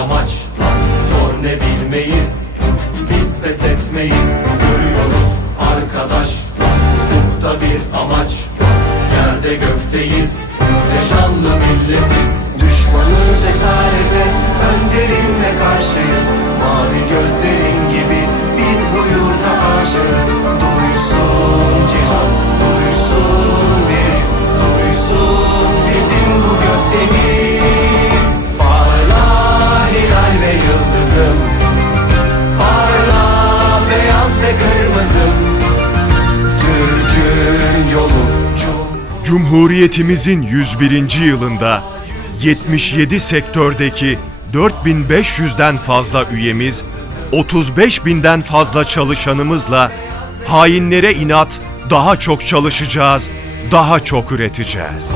amaç Zor ne bilmeyiz. Biz pes etmeyiz Görüyoruz arkadaş Ufukta bir amaç Yerde gökteyiz. Yaşa Cumhuriyetimizin 101. yılında 77 sektördeki 4500'den fazla üyemiz, 35 binden fazla çalışanımızla hainlere inat daha çok çalışacağız, daha çok üreteceğiz.